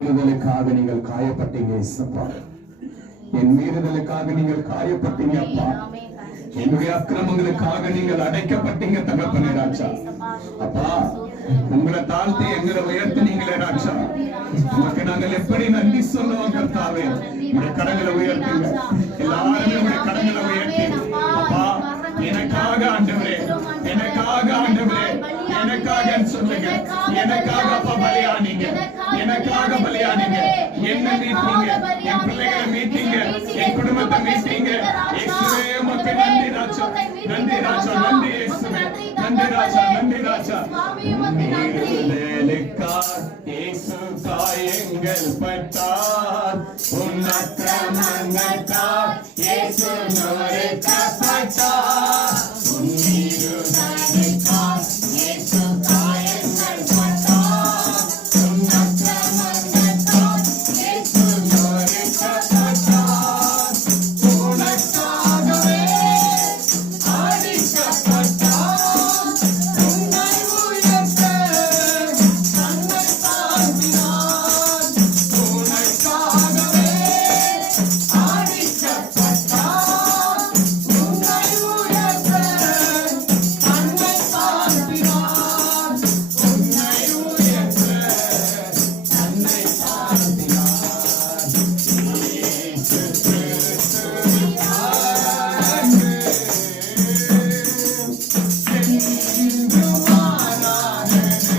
மீறுதலுக்காக நீங்கள் காயப்பட்டீங்க இயேசுப்பா. என் மீறுதலுக்காக நீங்கள் காயப்பட்டீங்க அப்பா. என்னுடைய அக்கிரமங்களுக்காக நீங்கள் அடைக்கப்பட்டீங்க தகப்பனே ராஜா. அப்பா, உங்களை தாழ்த்தி எங்களை உயர்த்தினீங்களே ராஜா. உனக்கு நாங்கள் எப்படி நன்றி சொல்லுவோம் கர்த்தாவே. உடைய கரங்களை உயர்த்துங்க, எல்லாருமே உடைய கரங்களை உயர்த்தி அப்பா எனக்காக ஆண்டவரே, எனக்காக ஆண்டவரே, எனக்காக சொல்லுங்க. எனக்காக அப்பா பலியானீங்க, எனக்காக பலியானீங்க. என்ன மீட்டீங்க, என் பிள்ளைகளை மீட்டீங்க, என் குடும்பத்தை மீட்டீங்க. இயேசுவே உமக்கு நன்றி ராஜா, நன்றி ராஜா, நன்றி இயேசுவே, நன்றி ராஜா, நன்றி ராஜா. இயேசு காயங்கள் பட்டார், உன் அக்கிரமங்களால் இயேசு நொறுக்கப்பட்டார். உன் மீறுதலுக்காக இயேசு காயங்கள் பட்டார், உன் அக்கிரமங்களால் இயேசு நொறுக்கப்பட்டார். உனக்காகவே அடிக்கப்பட்டார், உன்னை உயர்த்த தன்னை தாழ்த்தினார். உனக்காகவே அடிக்கப்பட்டார், உன்னை உயர்த்த தன்னை தாழ்த்தினார். உன்னை உயர்த்த தன்னை தாழ்த்தினார். இயேசு கிறிஸ்துவின் அன்பு என்றும் மாறாதது.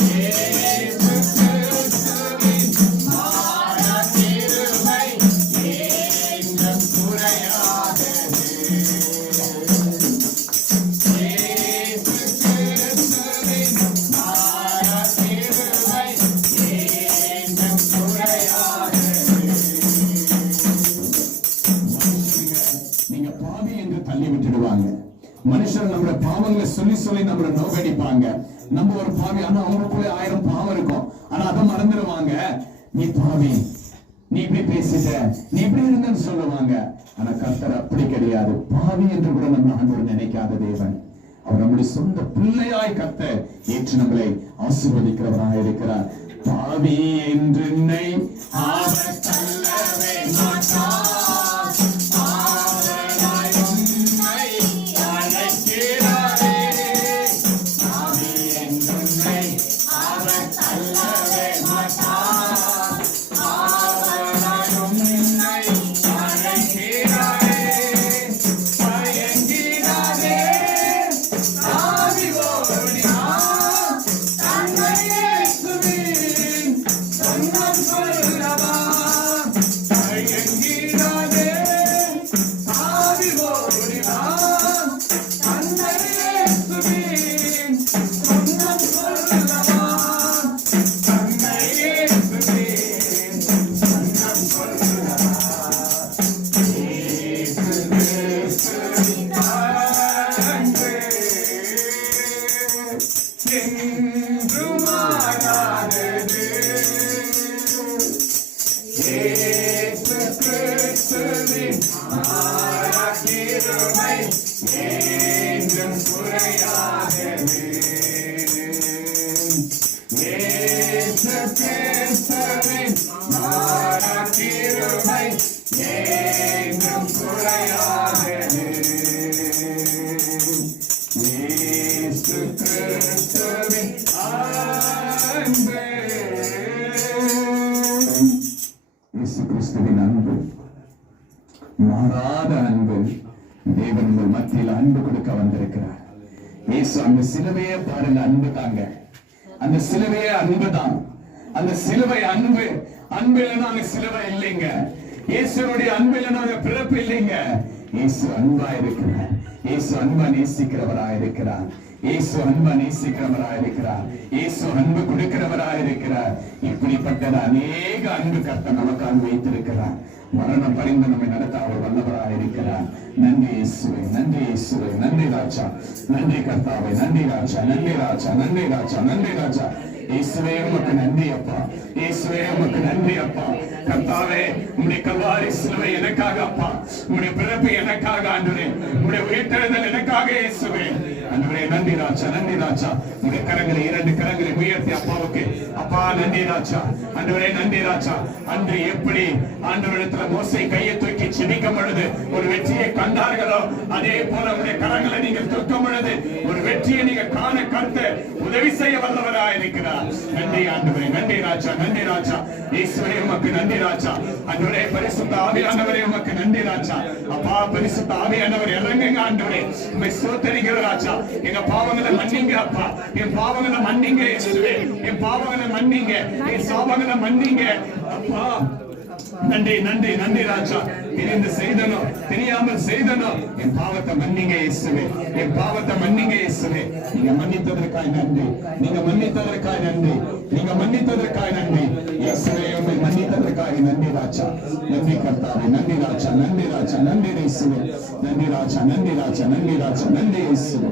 இயேசு கிறிஸ்துவின் மாறா கிருபை என்றும் குறையாதது. இயேசு கிறிஸ்துவின் மாறா கிருபை என்றும் குறையாதது. நீங்க பாவி என்று தள்ளி விட்டுடுவாங்க. மனுஷர் நம்மளோட பாவங்களை சொல்லி சொல்லி நம்மளை நோக்கடிப்பாங்க. நம்ம ஒரு பாவி, ஆனா அவங்களுக்குள்ள 1000 பாவம் இருக்கும். ஆனா அதை மறந்துடுவாங்க. நீ பாவி, நீ இப்படி பேசிட்ட, நீ இப்படி இருந்தன்னு சொல்லுவாங்க. ஆனா கர்த்தர் அப்படி கிடையாது. பாவி என்று கூட நம்ம ஆண்டவர் நினைக்காத தேவன். அவர் நம்முடைய சொந்த பிள்ளையாய் கர்த்தர் ஏற்று நம்மளை ஆசீர்வதிக்கிறவராக இருக்கிறார். பாவி என்று என்னை அவர் தள்ளவே மாட்டார். ஆவலாய் உம்மை அழைக்கிறாரே. பாவி என்று என்னை அவர் தள்ளவே மாட்டார். ஆவலாய் உம்மை அழைக்கிறாரே. பயங்கிடாதே, ஆவி ஓடினார், தன்னை இயேசுவின் சொந்தம் கொள்ளவா. பயங்கிடாதே, ஆவி ஓடினார், தன்னை இயேசுவின் சொந்தம் கொள்ளவா. தன்னை இயேசுவின் சொந்தம் கொள்ளவா. இயேசு கிறிஸ்துவின் அன்பு என்றும் மாறாதது. இயேசு கிறிஸ்துவின் மாறா கிருபை என்றும் குறையாதது. இயேசு கிறிஸ்துவின் மாறா கிருபை என்றும் குறையாதது. இயேசு கிறிஸ்துவின் அன்பு. இயேசு கிறிஸ்துவின் அன்பு, மாறாத அன்பு. தேவன் உங்கள் மத்தியில் அன்பு கொடுக்க வந்திருக்கிறார். இயேசு அந்த சிலுவையே பாருங்க, அன்பு தாங்க. அந்த சிலுவையே அன்பு தான். அந்த சிலுவை அன்பு. அன்பு இல்லைன்னா அங்க சிலுவை இல்லைங்க. இயேசுடைய அன்பு இல்லைன்னா அங்க பிறப்பு இல்லைங்க. இயேசு அன்பா இருக்கிறார். இயேசு அன்பா நேசிக்கிறவராய் இருக்கிறார். இயேசு அன்பா நேசிக்கிறவராய் இருக்கிறார். இயேசு அன்பு கொடுக்கிறவராய் இருக்கிறார். இப்படிப்பட்ட அநேக அன்பு கர்த்தர் நமக்காக வைத்திருக்கிறார். மரணம் பரிந்து நம்மை நடத்த அவர் வல்லவராய் இருக்கிறார். நன்றி இயேசுவே, நன்றி இயேசுவே, நன்றி ராஜா, நன்றி கர்த்தாவே, நன்றி ராஜா, நன்றி ராஜா, நன்றி ராஜா, நன்றி ராஜா. இயேசுவே உமக்கு நன்றி அப்பா. இயேசுவே உமக்கு நன்றி அப்பா. கர்த்தாவே, உம்முடைய கல்வாரி சிலுவை எனக்காக அப்பா, உம்முடைய பிறப்பு எனக்காக ஆண்டவரே, உம்முடைய உயிர்த்தெழுதல் எனக்காக இயேசுவே. ஆண்டவரே நன்றி ராஜா, நன்றி ராஜா. உடைய கரங்களை, 2 கரங்களை உயர்த்தி அப்பாவுக்கு, அப்பா நன்றி ராஜா, ஆண்டவரே நன்றி ராஜா. அன்று எப்படி ஆண்டவரிடத்துல மோசே கையை தூக்கி செபிக்கும் பொழுது ஒரு வெற்றியை கண்டார்களோ, அதே போல உடைய கரங்களை நீங்கள் தூக்கும் பொழுது ஒரு வெற்றியை நீங்க காண கர்த்தர் உதவி செய்ய வல்லவராய் இருக்கிறார். நன்றி ஆண்டவரே, நன்றி ராஜா, நன்றி ராஜா. இயேசுவே உமக்கு நன்றி ராஜா. ஆண்டவரே பரிசுத்த ஆவியானவரே உமக்கு நன்றி ராஜா. அப்பா பரிசுத்த ஆவியானவர் இறங்குங்க ஆண்டவரே, உம்மை ஸ்தோத்திரிக்கிற ராஜா. எங்க பாவங்களை மன்னிங்க அப்பா, என் பாவங்களை மன்னிங்க இயேசுவே, என் பாவங்களை மன்னிங்க, என் சாபங்களை மன்னிங்க அப்பா. நன்றி நன்றி நன்றி ராஜா. தெரிந்து செய்தனோ தெரியாமல் செய்தனோ என் பாவத்தை மன்னிங்க இயேசுவே, என் பாவத்தை மன்னிங்க இயேசுவே. நீங்க மன்னித்ததற்காய் நன்றி, நீங்க மன்னித்ததற்காய் நன்றி, நீங்க மன்னித்ததற்காய் நன்றி இயேசுவே. உம்மை மன்னித்ததற்காக நன்றி ராஜா, நன்றி கர்த்தாவே, நன்றி ராஜா, நன்றி ராஜா, நன்றி இயேசுவே, நன்றி ராஜா, நன்றி ராஜா, நன்றி ராஜா, நன்றி இயேசுவே.